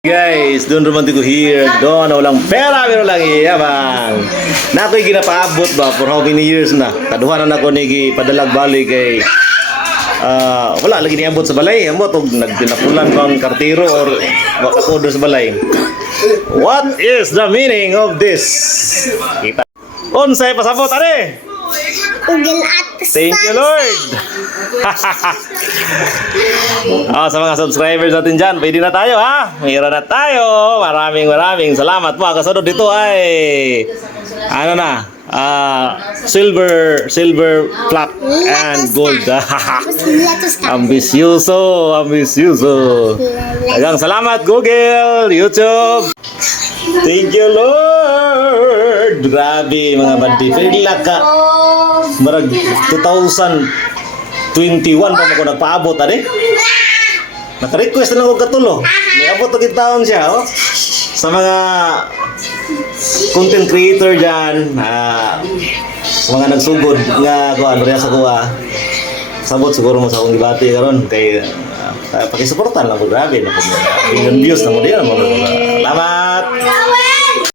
Guys, doon romantic ko here. Doon na walang pera, pero lang iyabang. Na ako'y ginapaabot ba for how many years na. Kaduhanan ako ni padalag balik kay wala lagi niabot sa balay. Amo tog nagpinapulan ko ang kartero or makatudo sa balay. What is the meaning of this? Kita. Unsay pasabot are? Google at Thank you, Lord. Sa mga subscribers natin dyan, pwede na tayo ha. Mayroon na tayo. Maraming salamat po. Kasunod dito ay ano na? Silver plat and gold. Ambisyoso. Dagang salamat Google, YouTube. Thank you, Lord. Grabe mga bandi. Pila ka. Marag 2021 pa ako nagpaabot, ade. Naka-request na ako katulo. May abot na taon siya, oh. Sa mga content creator dyan, sa mga nagsugod nga kuan reya sa kuha. Sabot siguro mo sa akong gibati karon kay pakisuportan lang ko, grabe na po. Million views na mo din. Salamat.